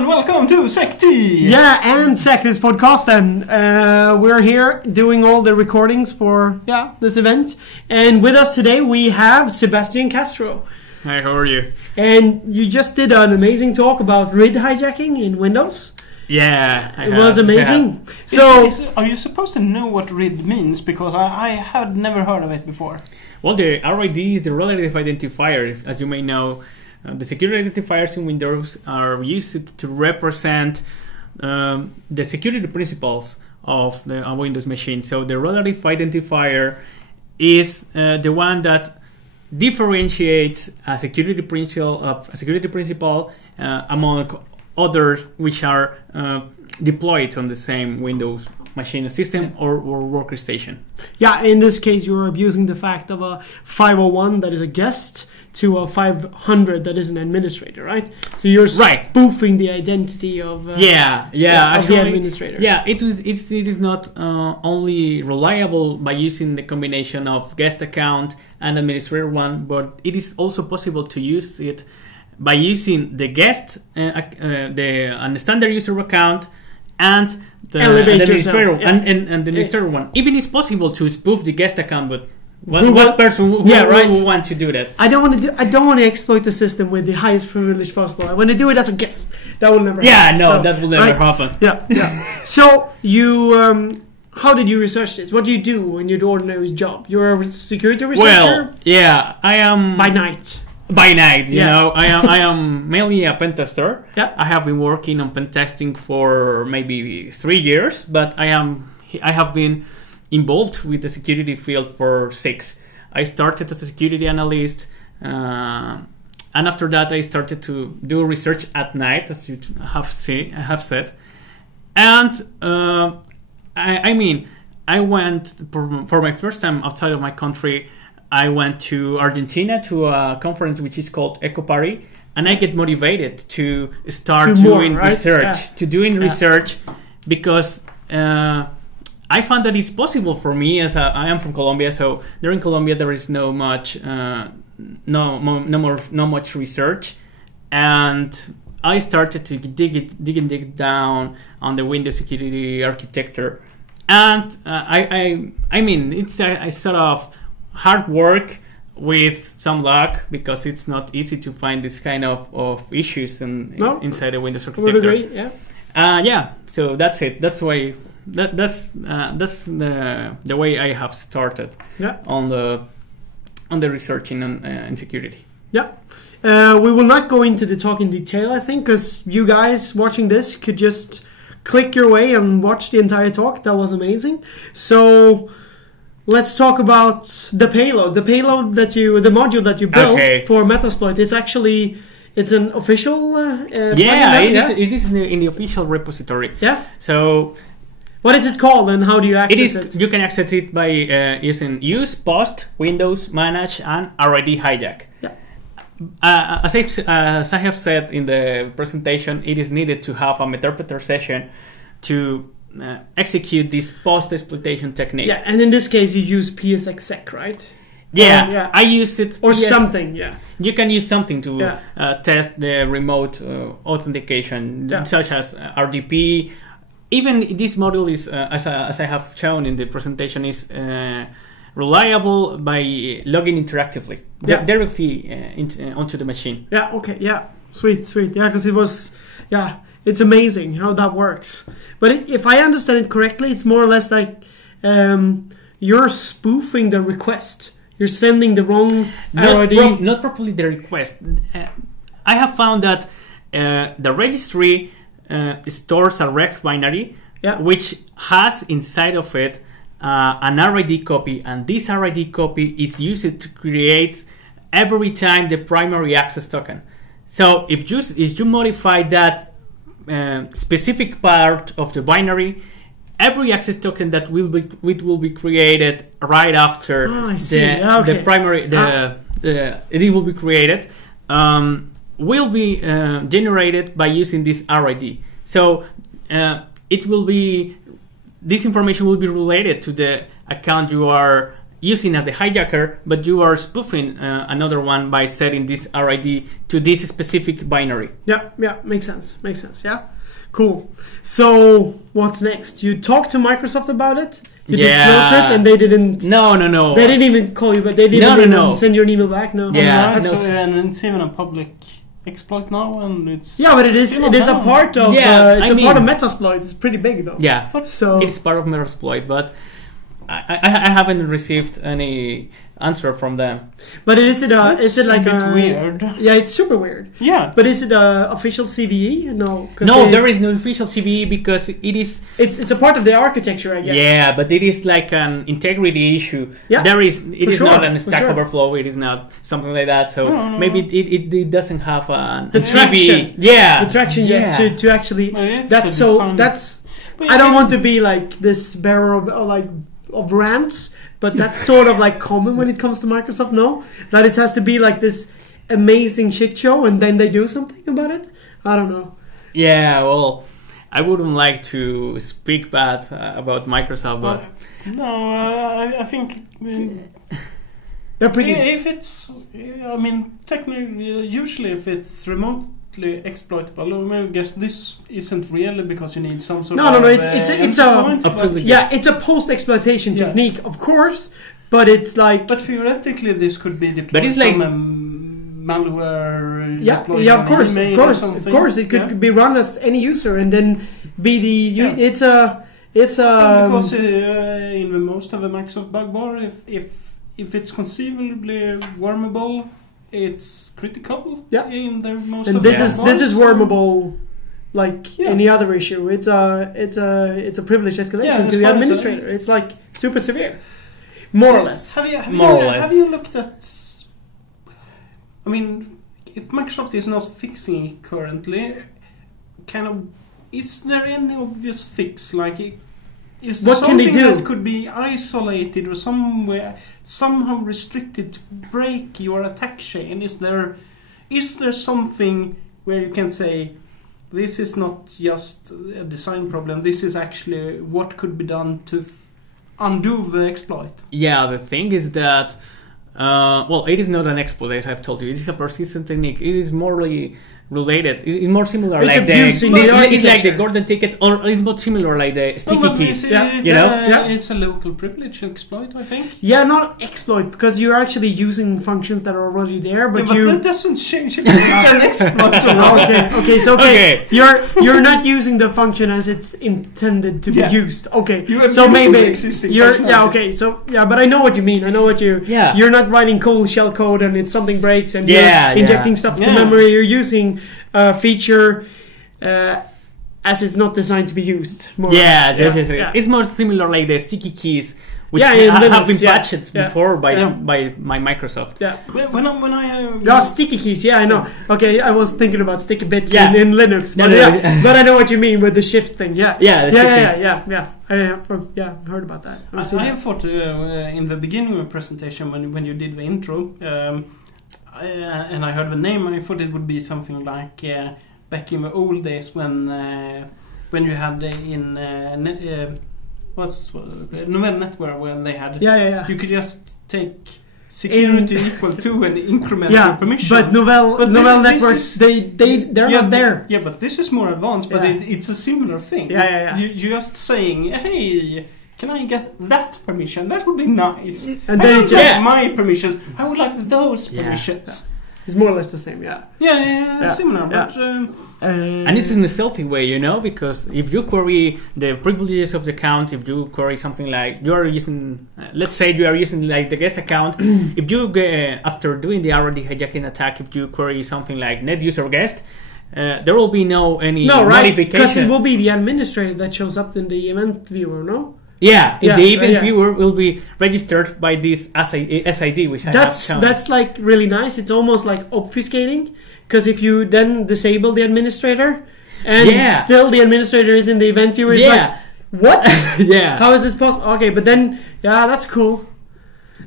and welcome to Säkerhetspodcasten. Yeah, and Säkerhetspodcasten. We're here doing all the recordings for this event. And with us today we have Sebastián Castro. Hi, how are you? And you just did an amazing talk about RID hijacking in Windows. Yeah, it was amazing. Yeah. So, are you supposed to know what RID means? Because I had never heard of it before. Well, the RID is the relative identifier. As you may know, the security identifiers in Windows are used to represent the security principles of the Windows machine. So the relative identifier is the one that differentiates a security principle among others which are deployed on the same Windows machine system or workstation. Yeah, in this case you're abusing the fact of a 501 that is a guest to a 500 that is an administrator, right? So you're spoofing the identity of actually, the administrator. Yeah, it is not only reliable by using the combination of guest account and administrator one, but it is also possible to use it by using the guest, the standard user account, and the administrator and the administrator one. Even it's possible to spoof the guest account, but what person who want to do that? I don't want to exploit the system with the highest privilege possible. I want to do it as a guest. That will never happen. That will never happen. Yeah. So you, how did you research this? What do you do in your ordinary job? You're a security researcher? Well, I am by night. By night, you know, I am mainly a pen tester. Yeah. I have been working on pen testing for maybe 3 years, but I have been involved with the security field for 6. I started as a security analyst, and after that I started to do research at night, as you have said. And I went for my first time outside of my country. I went to Argentina to a conference which is called Eco Party, and I get motivated to start doing research because I found that it's possible for me, as I am from Colombia. So there in Colombia there is no much research, and I started to dig down on the Windows security architecture, and it's a sort of hard work with some luck, because it's not easy to find this kind of issues inside the Windows architecture. Would agree, yeah. So that's it. That's why that's the way I have started on the researching and security. Yeah. We will not go into the talk in detail, I think, because you guys watching this could just click your way and watch the entire talk. That was amazing. So let's talk about the payload. The payload the module that you built for Metasploit. It's an official. It is in the official repository. Yeah. So, what is it called, and how do you access it? You can access it by using use, post, Windows, manage, and RID hijack. Yeah. As I have said in the presentation, it is needed to have a Meterpreter session to execute this post-exploitation technique. Yeah, and in this case you use PSXSec, right? Yeah, I use it. Or something, You can use something to test the remote authentication, such as RDP. Even this model is, as I have shown in the presentation, is reliable by logging interactively, directly onto the machine. Yeah, okay, yeah. Sweet. Yeah, because it was, it's amazing how that works. But if I understand it correctly, it's more or less like you're spoofing the request. You're sending the wrong RID. Not properly the request. I have found that the registry stores a reg binary, which has inside of it an RID copy, and this RID copy is used to create every time the primary access token. So if you modify that specific part of the binary, every access token that will be created right after the primary it will be created will be generated by using this RID. So this information will be related to the account you are using as the hijacker, but you are spoofing another one by setting this RID to this specific binary. Yeah, makes sense. Yeah, cool. So what's next? You talked to Microsoft about it. You disclosed it, and they didn't. No. They didn't even call you, but they didn't even send you an email back. No. Yeah, and it's even a public exploit now, and it's but it is a part of part of Metasploit. It's pretty big though. Yeah, but so it's part of Metasploit, but I haven't received any answer from them. But is it like a bit weird? Yeah, it's super weird. Yeah, but is it a official CVE? No, there is no official CVE because it is. It's a part of the architecture, I guess. Yeah, but it is like an integrity issue. Yeah, it is not a Stack Overflow. It is not something like that. So maybe it doesn't have the traction. CVE. Yeah, the traction. Yeah, to actually. That's But I don't want to be like this bearer of rants. But that's sort of like common when it comes to Microsoft, no? That it has to be like this amazing shit show and then they do something about it? I don't know. Yeah, well, I wouldn't like to speak bad about Microsoft, but... I think... they're pretty... If it's... technically, usually if it's remotely exploitable, I guess this isn't really because you need some sort of... No, it's a post-exploitation technique, of course, but it's like... But theoretically this could be deployed but it's like, from a malware... of course, it could be run as any user and then be the... Because in the most of the Microsoft bug bar, if it's conceivably wormable, it's critical in the most and of this the this is wormable like any other issue. It's a privileged escalation to the administrator. It's like super severe, more or less. Have you looked at? If Microsoft is not fixing it currently, is there any obvious fix? Is there something that could be isolated or somehow restricted to break your attack chain? Is there something where you can say this is not just a design problem, this is actually what could be done to undo the exploit? Yeah, the thing is that it is not an exploit, as I've told you. It is a persistent technique. It is morely related. It's more similar it's like the golden ticket, or it's more similar like the sticky keys. It's a local privilege exploit, I think. Yeah, not exploit, because you're actually using functions that are already there, but that doesn't change it. It's an exploit. Okay. You're not using the function as it's intended to be used. Okay, so maybe but I know what you mean. You're not writing cool shell code and it's something breaks and you're injecting stuff to memory. You're using feature as it's not designed to be used. It's more similar like the sticky keys, which have been patched before by Microsoft. Yeah. When I sticky keys. Yeah, I know. Okay, I was thinking about sticky bits in Linux, but but I know what you mean with the shift thing. I have heard about that. I have thought in the beginning of the presentation when you did the intro. And I heard the name, and I thought it would be something like back in the old days when you had Novell Network, when they had you could just take security equal to and increment your permission. But Novell Networks they're not there. Yeah, but this is more advanced. But it's a similar thing. You're just saying, hey, can I get that permission? That would be nice. And I don't like my permissions. I would like those permissions. It's more or less the same, similar. But, and it's in a stealthy way, because if you query the privileges of the account, if you query something like you are using, let's say you are using like the guest account, if you after doing the RD hijacking attack, if you query something like net user guest, there will be modification. Because it will be the administrator that shows up in the event viewer, no? The event viewer will be registered by this SID, which that's like really nice. It's almost like obfuscating, because if you then disable the administrator and still the administrator is in the event viewer, it's like, what? How is this possible? Okay, but then that's cool.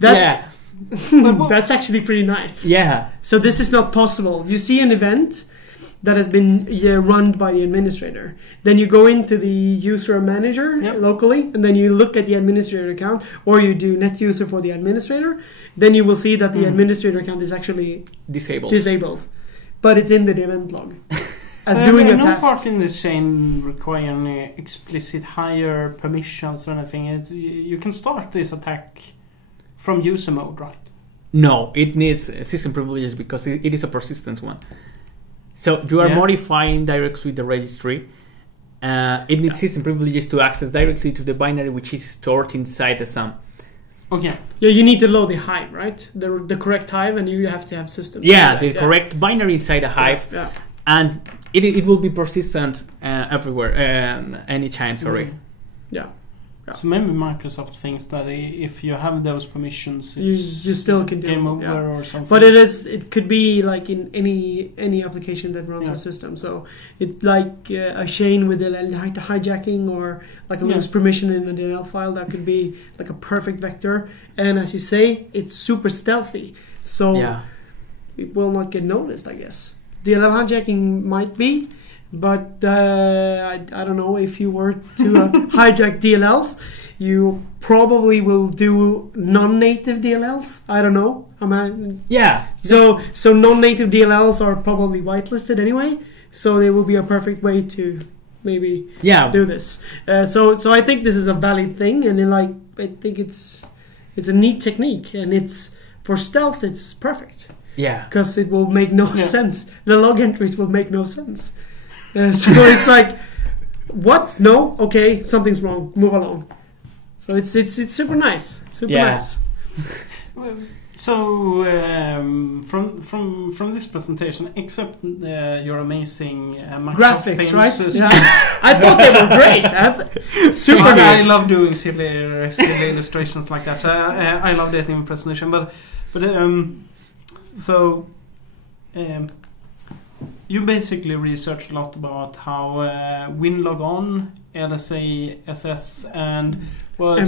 That's actually pretty nice. Yeah. So this is not possible. You see an event that has been run by the administrator. Then you go into the user manager locally, and then you look at the administrator account, or you do net user for the administrator. Then you will see that the administrator account is actually disabled, but it's in the event log as doing a task. No part in this chain requiring explicit higher permissions or anything. You can start this attack from user mode, right? No, it needs system privileges because it is a persistent one. So you are modifying directly the registry. It needs system privileges to access directly to the binary which is stored inside the sum. Okay. Yeah, you need to load the hive, right? The correct hive, and you have to have system. Yeah, the correct binary inside a hive. Yeah. And it will be persistent everywhere, anytime, sorry. Yeah. So maybe Microsoft thinks that if you have those permissions, you still can do game over or something. But it could be like in any application that runs a system. So it's like a chain with a hijacking or like a loose permission in a DLL file. That could be like a perfect vector. And as you say, it's super stealthy. So it will not get noticed, I guess. DLL hijacking might be. But I don't know, if you were to hijack DLLs, you probably will do non-native DLLs. I don't know. So non-native DLLs are probably whitelisted anyway. So they will be a perfect way to maybe do this. So I think this is a valid thing, and I think it's a neat technique, and it's for stealth. It's perfect. Yeah, because it will make no sense. The log entries will make no sense. So it's like, what? No? Okay, something's wrong. Move along. So it's super nice. Super nice. So from this presentation, except your amazing Microsoft graphics, Paint right? Yeah. I thought they were great. Super nice. I love doing silly illustrations like that. So I love that in presentation. But you basically researched a lot about how WinLogon, LSA, SS, and some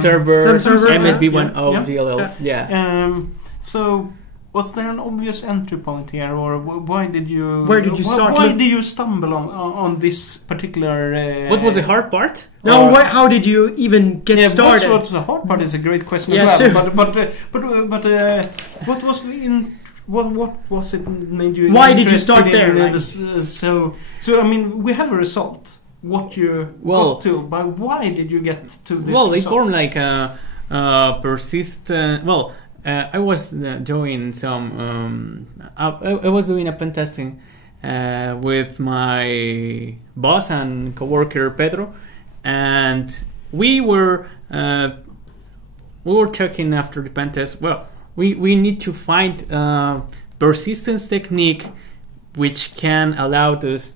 server, MSB1 DLLs. So, was there an obvious entry point here, or why did you? Where did you start? Why did you stumble on this particular? What was the hard part? No, how did you even get started? What's the hard part is a great question as well. But what was What was it made you? Why did you start there? So I mean, we have a result. What you got to, but why did you get to this? Well, it's more like a persistent. Well, I was doing some. I was doing a pen testing with my boss and coworker Pedro, and we were checking after the pen test. Well, we need to find persistence technique which can allow us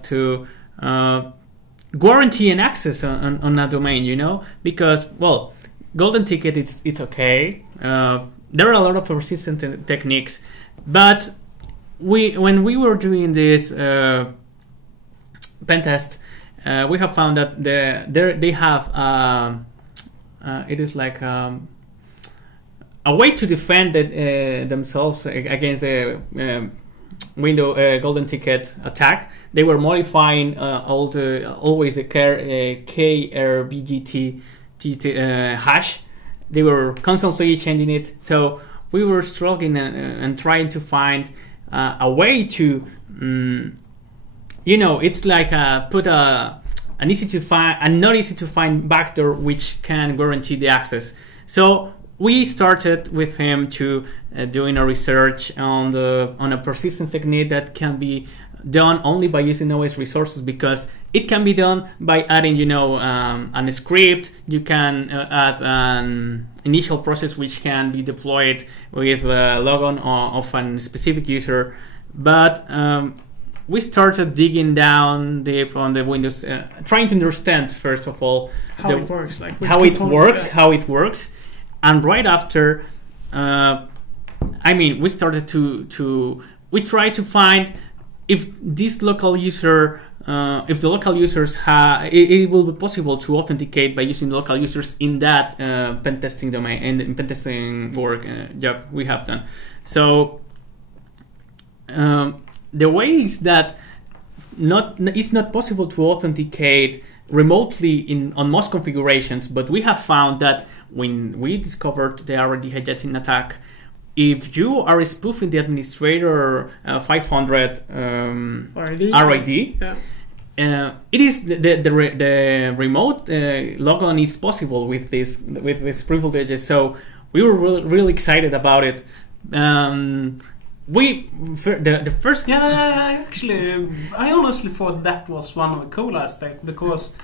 to guarantee an access on a domain, because golden ticket it's okay. There are a lot of persistent techniques, but when we were doing this pen test, we have found that they have it is like a way to defend themselves against the window golden ticket attack. They were modifying always the KRBGT hash. They were constantly changing it. So we were struggling and trying to find a way to, it's like put an easy to find and not easy to find backdoor which can guarantee the access. So we started with him to doing a research on a persistence technique that can be done only by using OS resources, because it can be done by adding, a script. You can add an initial process which can be deployed with the logon of a specific user. But we started digging down deep on the Windows, trying to understand first of all how it works, how it works. And right after, we started we tried to find if this local user, if the local users it will be possible to authenticate by using local users in that pen testing domain and pen testing work job we have done. So the way is that it's not possible to authenticate remotely on most configurations, but we have found that when we discovered the RID hijacking attack, if you are spoofing the administrator 500 RID, it is the remote logon is possible with this privileges. So we were really excited about it. The first actually, I honestly thought that was one of the cool aspects, because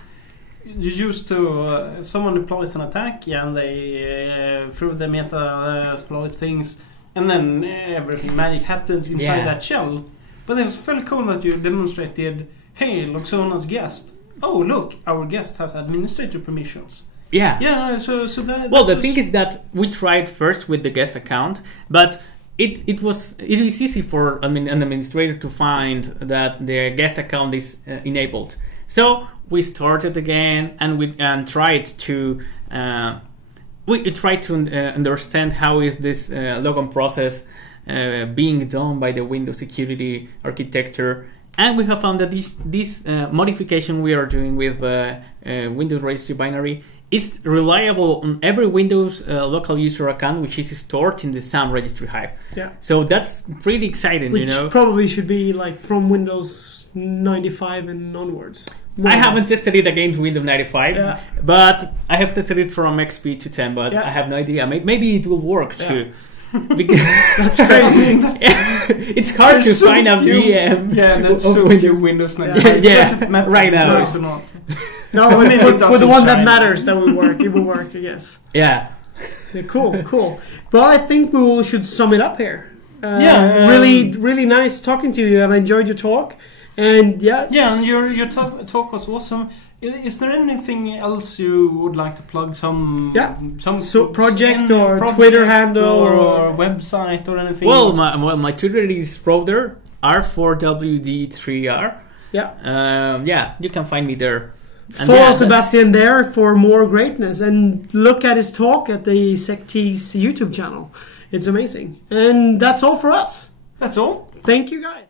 you used to someone deploys an attack and they through the meta exploit things, and then everything magic happens inside that shell. But it was fairly cool that you demonstrated, hey, Loxona's guest. Oh, look, our guest has administrator permissions. So that. Well, the thing is that we tried first with the guest account, but it is easy for an administrator to find that the guest account is enabled. So we started again and tried to understand how is this logon process being done by the Windows security architecture, and we have found that this modification we are doing with Windows registry binary is reliable on every Windows local user account, which is stored in the SAM registry hive. So that's pretty exciting, which probably should be like from Windows 95 and onwards. I haven't tested it against Windows 95, but I have tested it from XP to 10, but I have no idea. Maybe it will work too. Because that's crazy. It's hard to find a VM. That's so few Windows 95. Right now. No, for the one that matters, that will work. It will work, I guess. Cool. Well, I think we should sum it up here. Really nice talking to you, and I enjoyed your talk. And and your talk was awesome. Is there anything else you would like to plug? Some project or Twitter handle or website or anything? Well, my Twitter is Roder R4WD3R. You can find me there. And follow Sebastián there for more greatness, and look at his talk at the SecTease YouTube channel. It's amazing. And that's all for us. That's all. Thank you, guys.